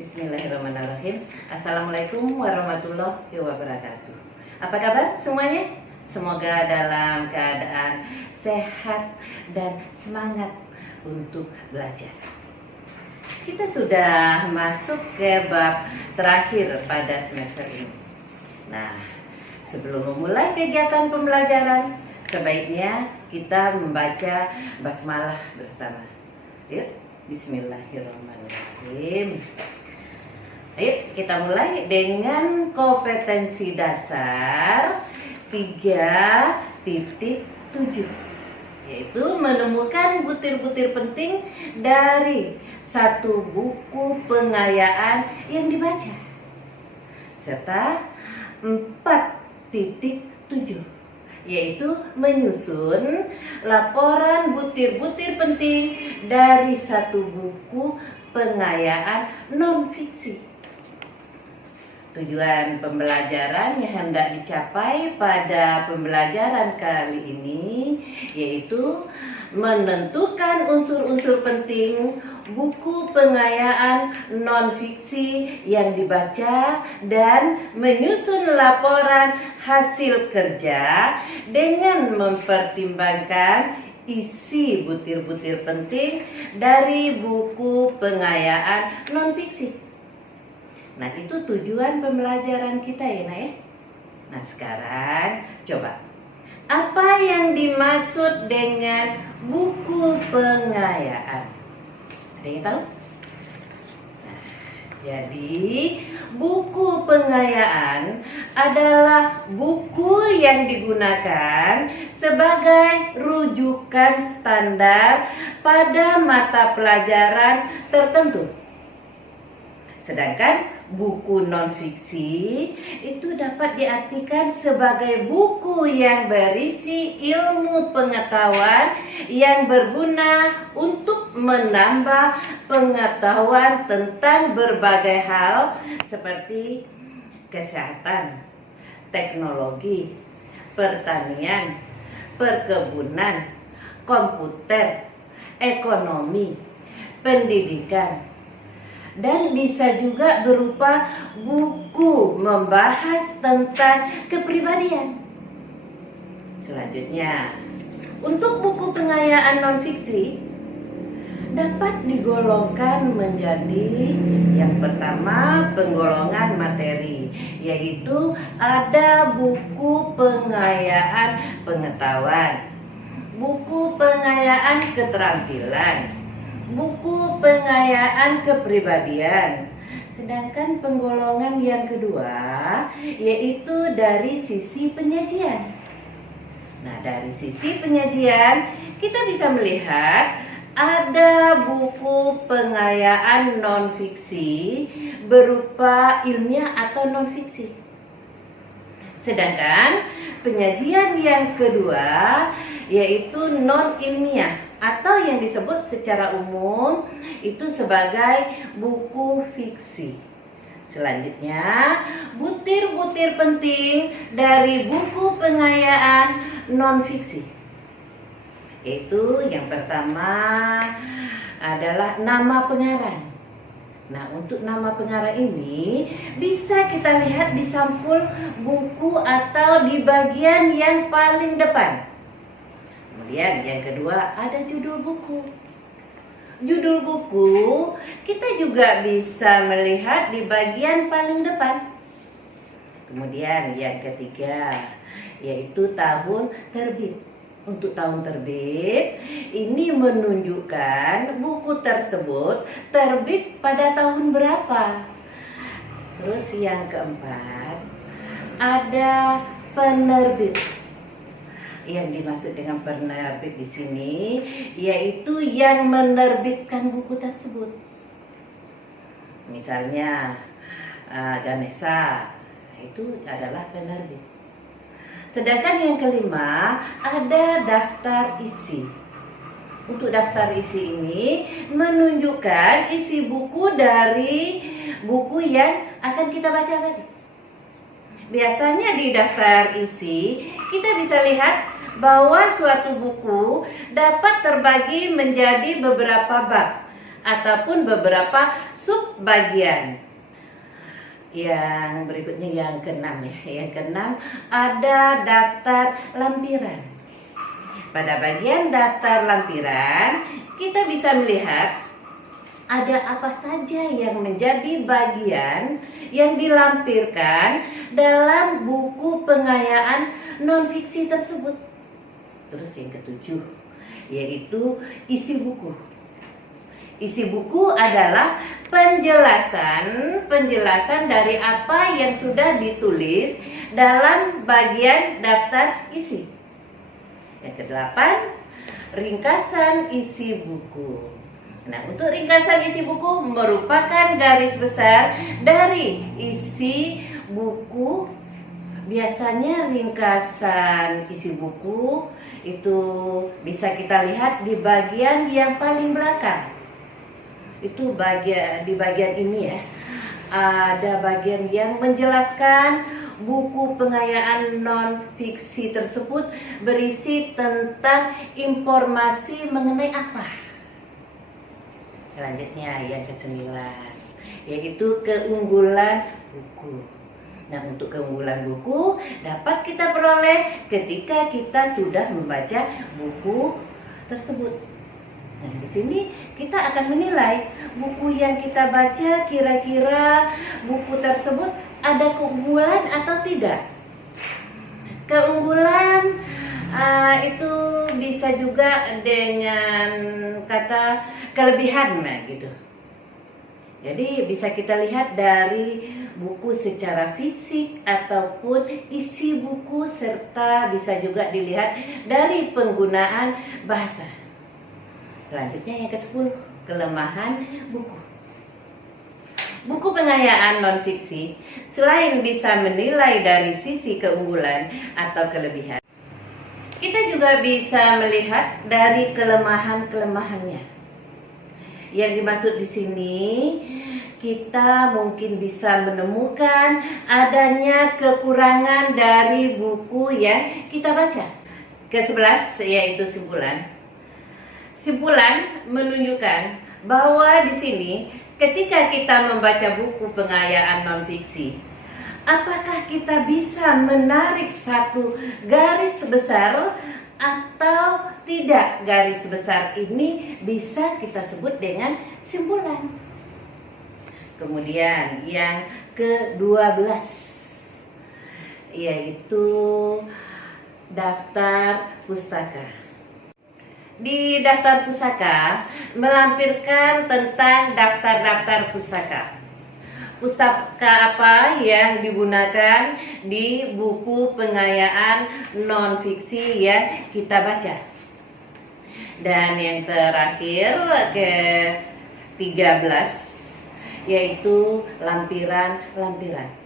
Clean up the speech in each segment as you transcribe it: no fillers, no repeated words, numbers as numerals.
Bismillahirrahmanirrahim. Assalamualaikum warahmatullahi wabarakatuh. Apa kabar semuanya? Semoga dalam keadaan sehat dan semangat untuk belajar. Kita sudah masuk ke bab terakhir pada semester ini. Nah, sebelum memulai kegiatan pembelajaran, sebaiknya kita membaca basmalah bersama. Yuk, Bismillahirrahmanirrahim. Ayo kita mulai dengan kompetensi dasar 3.7, yaitu menemukan butir-butir penting dari satu buku pengayaan yang dibaca, serta 4.7, yaitu menyusun laporan butir-butir penting dari satu buku pengayaan non-fiksi. Tujuan pembelajaran yang hendak dicapai pada pembelajaran kali ini yaitu menentukan unsur-unsur penting buku pengayaan non-fiksi yang dibaca dan menyusun laporan hasil kerja dengan mempertimbangkan isi butir-butir penting dari buku pengayaan non-fiksi. Nah, itu tujuan pembelajaran kita ya, Nak ya. Nah, sekarang coba, apa yang dimaksud dengan buku pengayaan? Ada yang tahu? Nah, jadi buku pengayaan adalah buku yang digunakan sebagai rujukan standar pada mata pelajaran tertentu. Sedangkan buku non-fiksi itu dapat diartikan sebagai buku yang berisi ilmu pengetahuan yang berguna untuk menambah pengetahuan tentang berbagai hal seperti kesehatan, teknologi, pertanian, perkebunan, komputer, ekonomi, pendidikan, dan bisa juga berupa buku membahas tentang kepribadian. Selanjutnya, untuk buku pengayaan non-fiksi dapat digolongkan menjadi yang pertama penggolongan materi, yaitu ada buku pengayaan pengetahuan, buku pengayaan keterampilan, buku pengayaan kepribadian. Sedangkan penggolongan yang kedua yaitu dari sisi penyajian. Nah, dari sisi penyajian kita bisa melihat ada buku pengayaan non-fiksi berupa ilmiah atau non-fiksi. Sedangkan penyajian yang kedua yaitu non-ilmiah atau yang disebut secara umum itu sebagai buku fiksi. Selanjutnya, butir-butir penting dari buku pengayaan non-fiksi. Itu yang pertama adalah nama pengarang. Nah, untuk nama pengarang ini bisa kita lihat di sampul buku atau di bagian yang paling depan. Kemudian yang kedua ada judul buku. Judul buku kita juga bisa melihat di bagian paling depan. Kemudian yang ketiga yaitu tahun terbit. Untuk tahun terbit ini menunjukkan buku tersebut terbit pada tahun berapa. Terus yang keempat ada penerbit. Yang dimaksud dengan penerbit di sini yaitu yang menerbitkan buku tersebut. Misalnya Ganesha, itu adalah penerbit. Sedangkan yang kelima ada daftar isi. Untuk daftar isi ini menunjukkan isi buku dari buku yang akan kita baca tadi. Biasanya di daftar isi kita bisa lihat bahwa suatu buku dapat terbagi menjadi beberapa bab ataupun beberapa subbagian. Yang berikutnya yang keenam ya. Yang keenam ada daftar lampiran. Pada bagian daftar lampiran kita bisa melihat ada apa saja yang menjadi bagian yang dilampirkan dalam buku pengayaan non-fiksi tersebut. Terus yang ketujuh yaitu isi buku. Isi buku adalah penjelasan dari apa yang sudah ditulis dalam bagian daftar isi. Yang kedelapan, ringkasan isi buku. Nah, untuk ringkasan isi buku merupakan garis besar dari isi buku. Biasanya ringkasan isi buku itu bisa kita lihat di bagian yang paling belakang. Itu di bagian ini ya. Ada bagian yang menjelaskan buku pengayaan non-fiksi tersebut berisi tentang informasi mengenai apa. Selanjutnya yang ke-9 yaitu keunggulan buku. Nah, untuk keunggulan buku dapat kita peroleh ketika kita sudah membaca buku tersebut. Nah, di sini kita akan menilai buku yang kita baca, kira-kira buku tersebut ada keunggulan atau tidak. Keunggulan itu bisa juga dengan kata kelebihan, gitu. Jadi bisa kita lihat dari buku secara fisik ataupun isi buku, serta bisa juga dilihat dari penggunaan bahasa. Selanjutnya yang ke-10, kelemahan buku. Buku pengayaan non-fiksi selain bisa menilai dari sisi keunggulan atau kelebihan, kita juga bisa melihat dari kelemahan-kelemahannya. Yang dimaksud di sini, kita mungkin bisa menemukan adanya kekurangan dari buku yang kita baca. Ke-11 yaitu simpulan. Simpulan menunjukkan bahwa di sini ketika kita membaca buku pengayaan non-fiksi, apakah kita bisa menarik satu garis besar atau tidak. Garis besar ini bisa kita sebut dengan simpulan. Kemudian yang ke-12 yaitu daftar pustaka. Di daftar pustaka melampirkan tentang daftar-daftar pustaka. Pustaka apa yang digunakan di buku pengayaan non-fiksi yang kita baca. Dan yang terakhir ke-13 yaitu lampiran-lampiran.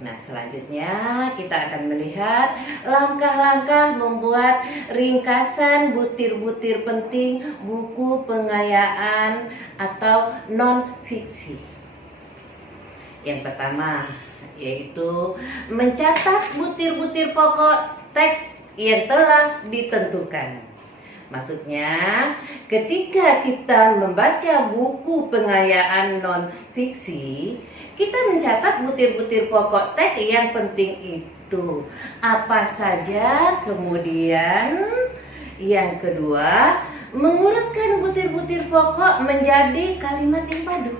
Nah, selanjutnya kita akan melihat langkah-langkah membuat ringkasan butir-butir penting buku pengayaan atau non-fiksi. Yang pertama yaitu mencatat butir-butir pokok teks yang telah ditentukan. Maksudnya, ketika kita membaca buku pengayaan non-fiksi, kita mencatat butir-butir pokok teks yang penting itu apa saja. Kemudian yang kedua, mengurutkan butir-butir pokok menjadi kalimat yang padu.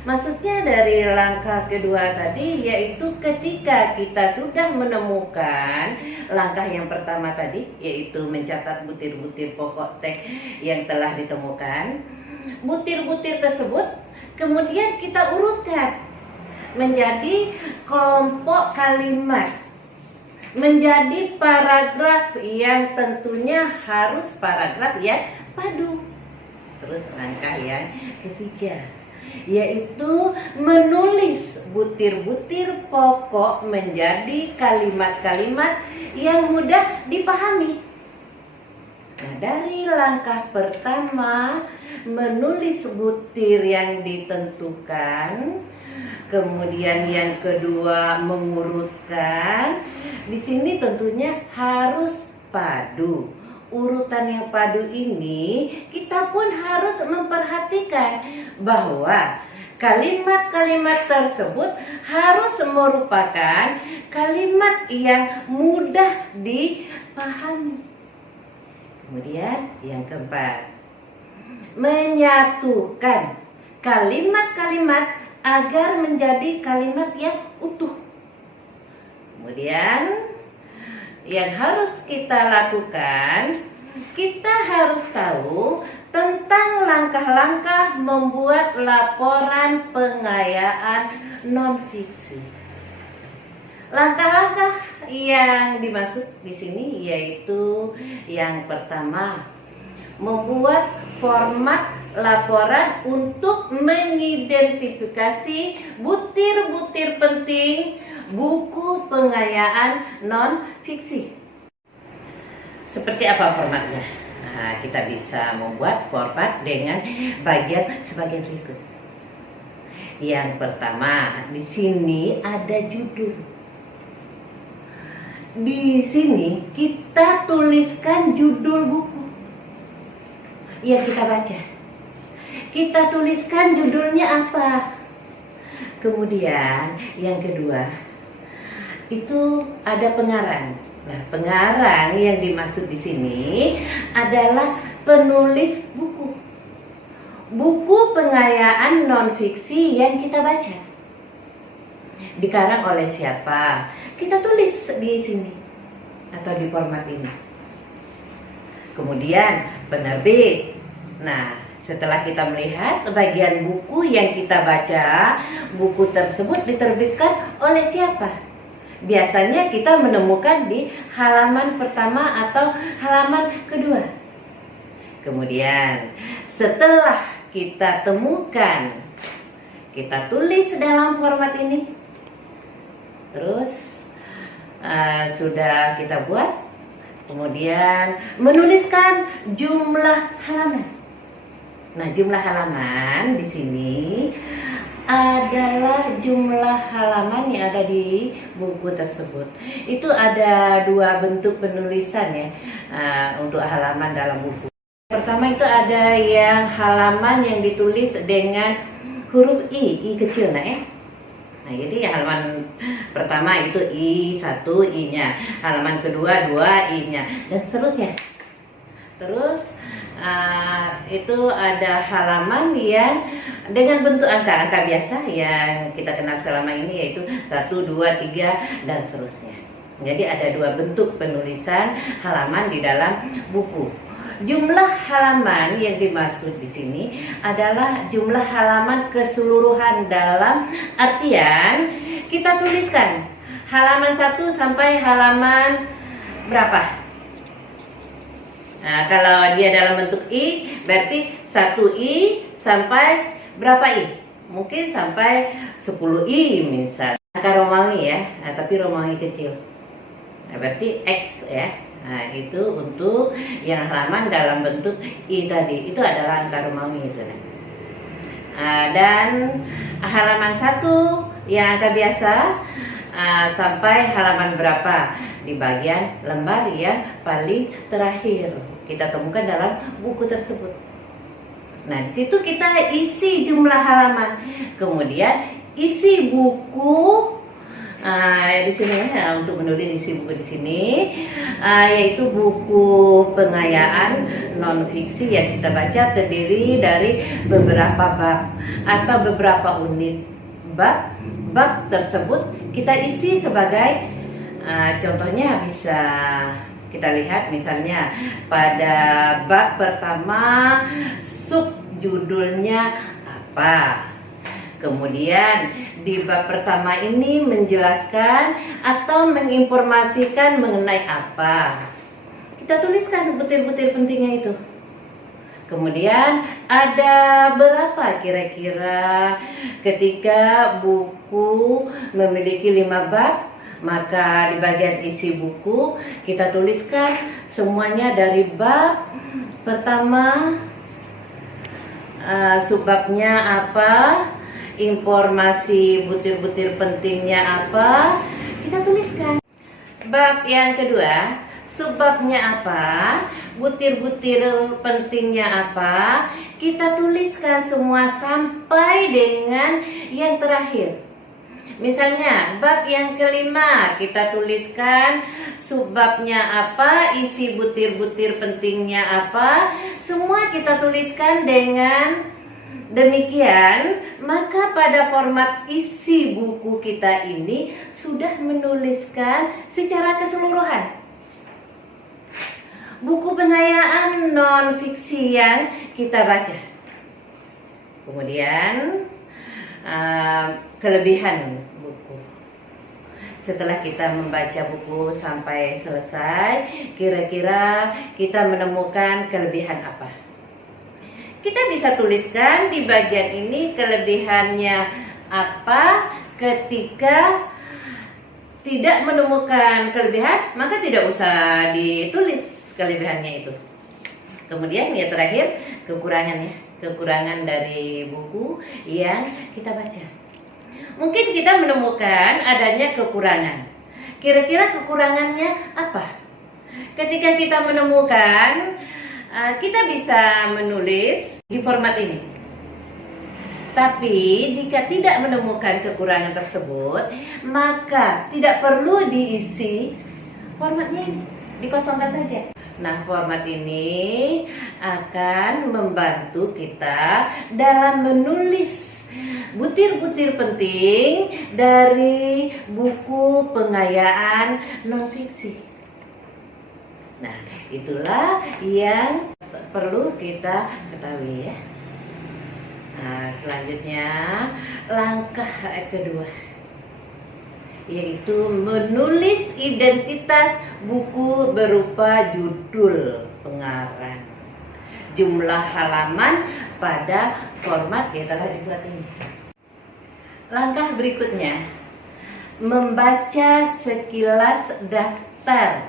Maksudnya dari langkah kedua tadi yaitu ketika kita sudah menemukan langkah yang pertama tadi yaitu mencatat butir-butir pokok teks yang telah ditemukan, butir-butir tersebut kemudian kita urutkan menjadi kelompok kalimat, menjadi paragraf yang tentunya harus paragraf yang padu. Terus langkah yang ketiga yaitu menulis butir-butir pokok menjadi kalimat-kalimat yang mudah dipahami. Nah, dari langkah pertama menulis butir yang ditentukan, kemudian yang kedua mengurutkan, di sini tentunya harus padu, urutan yang padu ini, kita pun harus memperhatikan bahwa kalimat-kalimat tersebut harus merupakan kalimat yang mudah dipahami. Kemudian yang keempat, menyatukan kalimat-kalimat agar menjadi kalimat yang utuh. Kemudian yang harus kita lakukan, kita harus tahu tentang langkah-langkah membuat laporan pengayaan non-fiksi. Langkah-langkah yang dimaksud di sini yaitu yang pertama, membuat format laporan untuk mengidentifikasi butir-butir penting buku pengayaan non-fiksi. Seperti apa formatnya? Nah, kita bisa membuat format dengan bagian sebagai berikut. Yang pertama, di sini ada judul. Di sini kita tuliskan judul buku yang kita baca. Kita tuliskan judulnya apa. Kemudian yang kedua, itu ada pengarang. Nah, pengarang yang dimaksud di sini adalah penulis buku. Buku pengayaan non-fiksi yang kita baca. Dikarang oleh siapa? Kita tulis di sini atau di format ini. Kemudian penerbit. Nah, setelah kita melihat bagian buku yang kita baca, buku tersebut diterbitkan oleh siapa? Biasanya kita menemukan di halaman pertama atau halaman kedua. Kemudian setelah kita temukan, kita tulis dalam format ini. Terus sudah kita buat, kemudian menuliskan jumlah halaman. Nah, jumlah halaman di sini adalah jumlah halaman yang ada di buku tersebut. Itu ada dua bentuk penulisan ya untuk halaman dalam buku. Pertama itu ada yang halaman yang ditulis dengan huruf I kecil nah ya. Nah, jadi halaman pertama itu I1 I-nya, halaman kedua 2 I-nya, dan seterusnya. Terus itu ada halaman yang dengan bentuk angka-angka biasa yang kita kenal selama ini, yaitu 1, 2, 3 dan seterusnya. Jadi ada dua bentuk penulisan halaman di dalam buku. Jumlah halaman yang dimaksud di sini adalah jumlah halaman keseluruhan, dalam artian kita tuliskan halaman 1 sampai halaman berapa. Nah, kalau dia dalam bentuk I, berarti 1I sampai berapa I? Mungkin sampai 10I misal. Angka Romawi ya, nah, tapi Romawi kecil. Nah, berarti X ya. Nah, itu untuk yang halaman dalam bentuk I tadi, itu adalah angka Romawi itu. Dan halaman 1 yang angka biasa sampai halaman berapa di bagian lembar yang paling terakhir kita temukan dalam buku tersebut. Nah, di situ kita isi jumlah halaman, kemudian isi buku. Di sini ya, untuk menulis isi buku di sini yaitu buku pengayaan non-fiksi yang kita baca terdiri dari beberapa bab atau beberapa unit bab. Bab tersebut kita isi sebagai contohnya bisa kita lihat misalnya pada bab pertama subjudulnya apa. Kemudian di bab pertama ini menjelaskan atau menginformasikan mengenai apa. Kita tuliskan butir-butir pentingnya itu. Kemudian ada berapa kira-kira ketika buku memiliki 5 bab, maka di bagian isi buku kita tuliskan semuanya dari bab pertama, subbabnya apa, informasi butir-butir pentingnya apa, kita tuliskan. Bab yang kedua, Sebabnya apa? Butir-butir pentingnya apa? Kita tuliskan semua sampai dengan yang terakhir. Misalnya bab yang kelima, kita tuliskan subbabnya apa, isi butir-butir pentingnya apa, semua kita tuliskan dengan demikian. Maka pada format isi buku kita ini sudah menuliskan secara keseluruhan buku pengayaan non-fiksi yang kita baca. Kemudian kelebihan buku. Setelah kita membaca buku sampai selesai, kira-kira kita menemukan kelebihan apa? Kita bisa tuliskan di bagian ini kelebihannya apa. Ketika tidak menemukan kelebihan, maka tidak usah ditulis kelebihannya itu. Kemudian yang terakhir, kekurangan dari buku yang kita baca. Mungkin kita menemukan adanya kekurangan. Kira-kira kekurangannya apa? Ketika kita menemukan, kita bisa menulis di format ini. Tapi jika tidak menemukan kekurangan tersebut, maka tidak perlu diisi formatnya ini, dikosongkan saja. Nah, format ini akan membantu kita dalam menulis butir-butir penting dari buku pengayaan non-fiksi. Nah, itulah yang perlu kita ketahui ya. Nah, selanjutnya langkah kedua, yaitu menulis identitas buku berupa judul, pengarang, jumlah halaman pada format yang telah dibuat ini. Langkah berikutnya, membaca sekilas daftar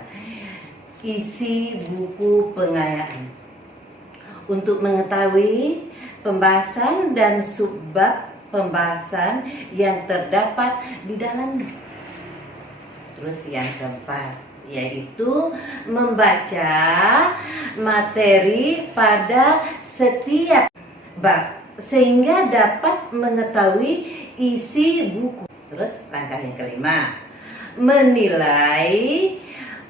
isi buku pengayaan untuk mengetahui pembahasan dan subbab pembahasan yang terdapat di dalamnya. Terus yang keempat, yaitu membaca materi pada setiap bab sehingga dapat mengetahui isi buku. Terus langkah yang kelima, menilai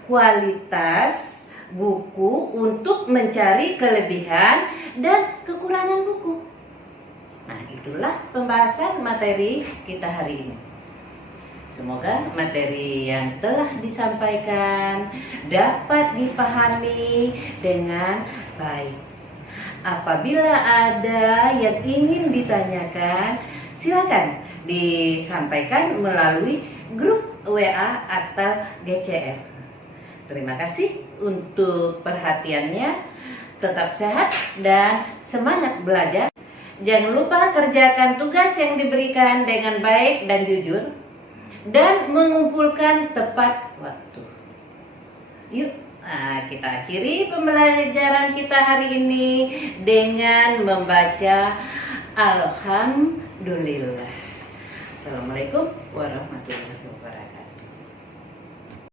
kualitas buku untuk mencari kelebihan dan kekurangan buku. Nah, itulah pembahasan materi kita hari ini. Semoga materi yang telah disampaikan dapat dipahami dengan baik. Apabila ada yang ingin ditanyakan, silakan disampaikan melalui grup WA atau GCR. Terima kasih untuk perhatiannya. Tetap sehat dan semangat belajar. Jangan lupa kerjakan tugas yang diberikan dengan baik dan jujur, dan mengumpulkan tepat waktu. Yuk, kita akhiri pembelajaran kita hari ini dengan membaca Alhamdulillah. Assalamualaikum warahmatullahi wabarakatuh.